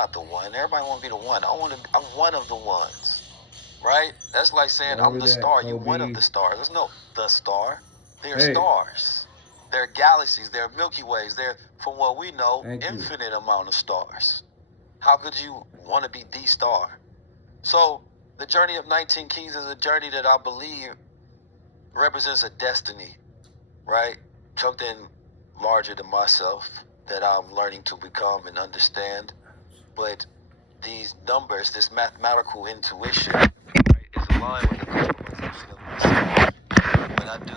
not the one. Everybody want to be the one. I'm one of the ones, right? That's like saying I'm the star. You one of the stars. There's no the star. They're stars. They're galaxies. They're Milky Ways. They're, from what we know, infinite amount of stars. How could you want to be the star? So the journey of 19 Keys is a journey that I believe represents a destiny, right? Something larger than myself that I'm learning to become and understand. But these numbers, this mathematical intuition, right, is aligned with the customization of myself. When I do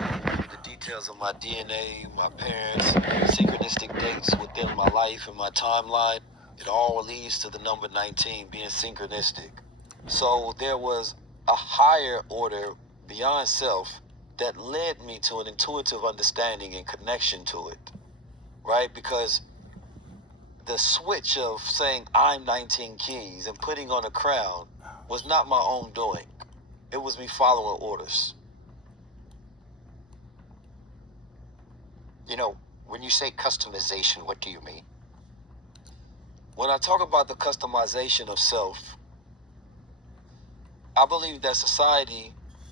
the details of my DNA, my parents, synchronistic dates within my life and my timeline, it all leads to the number 19 being synchronistic. So there was a higher order beyond self that led me to an intuitive understanding and connection to it, right? Because the switch of saying I'm 19 Keys and putting on a crown was not my own doing. It was me following orders. You know, when you say customization, what do you mean? When I talk about the customization of self, I believe that society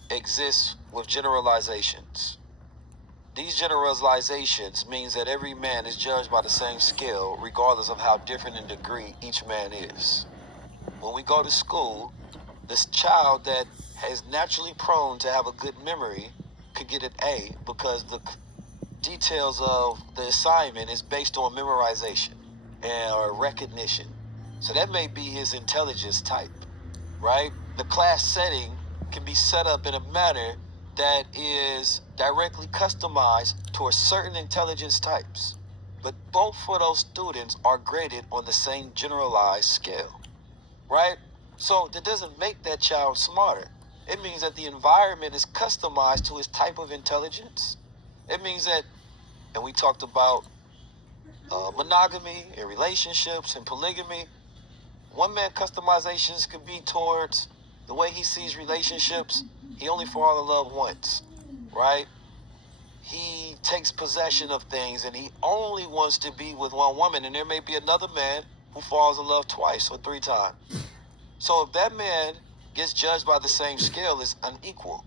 exists with generalizations. These generalizations means that every man is judged by the same scale, regardless of how different in degree each man is. When we go to school, this child that is naturally prone to have a good memory could get an A because the details of the assignment is based on memorization or recognition. So that may be his intelligence type, right? The class setting can be set up in a manner that is directly customized towards certain intelligence types. But both of those students are graded on the same generalized scale, right? So that doesn't make that child smarter. It means that the environment is customized to his type of intelligence. It means that, and we talked about monogamy and relationships and polygamy. One man customizations could be towards the way he sees relationships. He only falls in love once, right? He takes possession of things and he only wants to be with one woman. And there may be another man who falls in love twice or three times. So if that man gets judged by the same scale, it's unequal,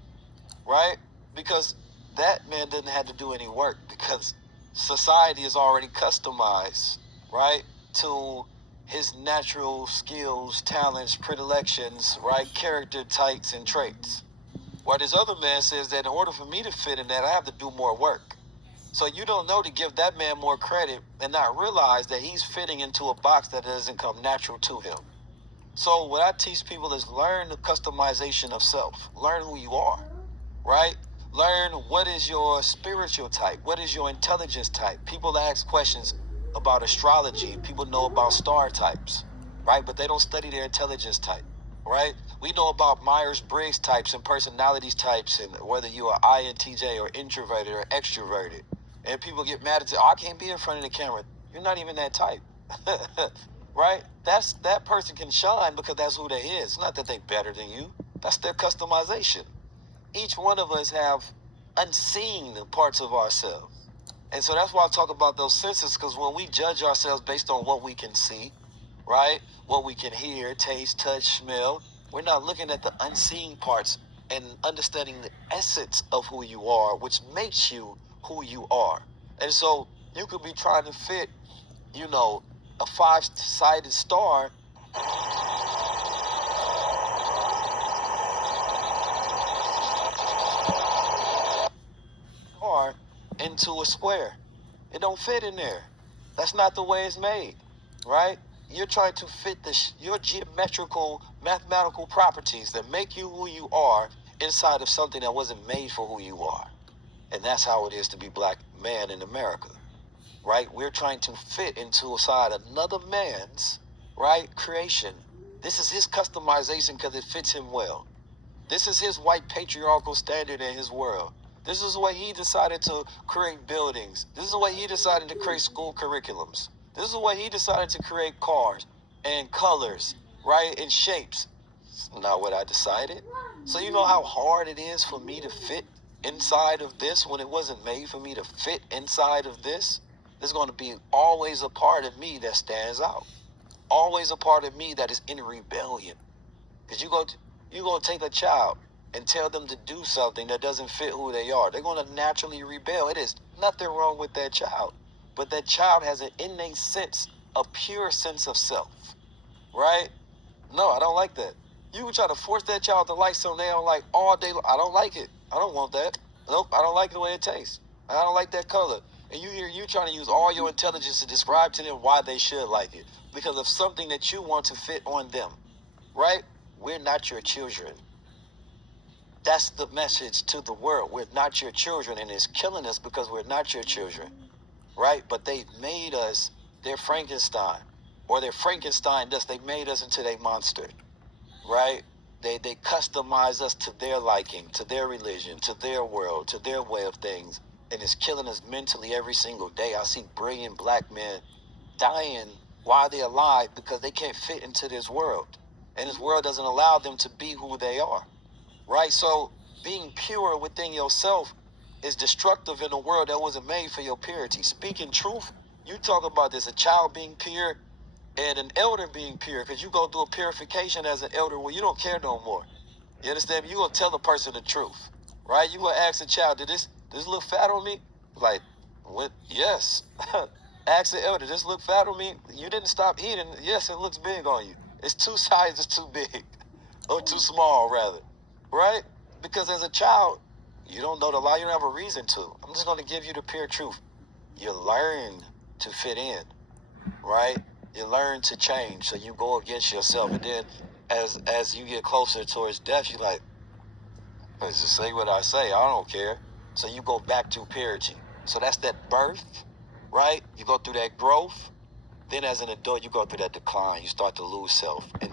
right? Because that man doesn't have to do any work because society is already customized, right, to his natural skills, talents, predilections, right, character types and traits. While this other man says that in order for me to fit in that, I have to do more work. So you don't know to give that man more credit and not realize that he's fitting into a box that doesn't come natural to him. So what I teach people is learn the customization of self. Learn who you are, right? Learn what is your spiritual type. What is your intelligence type? People ask questions about astrology. People know about star types, right? But they don't study their intelligence type, right? We know about Myers-Briggs types and personalities types and whether you are INTJ or introverted or extroverted. And people get mad and say, oh, I can't be in front of the camera. You're not even that type. Right? That person can shine because that's who they is. It's not that they're better than you. That's their customization. Each one of us have unseen parts of ourselves. And so that's why I talk about those senses, because when we judge ourselves based on what we can see, right? What we can hear, taste, touch, smell, we're not looking at the unseen parts and understanding the essence of who you are, which makes you who you are. And so you could be trying to fit, a five-sided star into a square. It don't fit in there. That's not the way it's made, right? You're trying to fit your geometrical, mathematical properties that make you who you are inside of something that wasn't made for who you are. And that's how it is to be black man in America, right? We're trying to fit into another man's, right, creation. This is his customization because it fits him well. This is his white patriarchal standard in his world. This is the way he decided to create buildings. This is the way he decided to create school curriculums. This is the way he decided to create cars and colors, right, and shapes. It's not what I decided. So you know how hard it is for me to fit inside of this when it wasn't made for me to fit inside of this? There's going to be always a part of me that stands out. always a part of me that is in rebellion. Because you gonna take a child and tell them to do something that doesn't fit who they are. They're gonna naturally rebel. It is nothing wrong with that child, but that child has an innate sense, a pure sense of self, right? No, I don't like that. You try to force that child to like something they don't like all day. I don't like it. I don't want that. Nope, I don't like the way it tastes. I don't like that color. And you trying to use all your intelligence to describe to them why they should like it because of something that you want to fit on them, right? We're not your children. That's the message to the world. We're not your children, and it's killing us because we're not your children, right? But they've made us their Frankenstein, or their Frankenstein us. They made us into their monster, right? They customize us to their liking, to their religion, to their world, to their way of things, and it's killing us mentally every single day. I see brilliant black men dying while they're alive because they can't fit into this world, and this world doesn't allow them to be who they are, right? So being pure within yourself is destructive in a world that wasn't made for your purity. Speaking truth, you talk about this, a child being pure and an elder being pure, because you go through a purification as an elder where you don't care no more. You understand? You gonna tell the person the truth, right? You gonna ask a child, did this look fat on me? Like, what? Yes. Ask the elder, does this look fat on me? You didn't stop eating. Yes, it looks big on you. It's two sizes too big, or too small rather, right? Because as a child, you don't know the lie. You don't have a reason to. I'm just gonna give you the pure truth. You learn to fit in, right? You learn to change, so you go against yourself, and then as you get closer towards death, you're like, let's just say what I say. I don't care. So you go back to purity. So that's that birth, right? You go through that growth. Then as an adult, you go through that decline. You start to lose self, and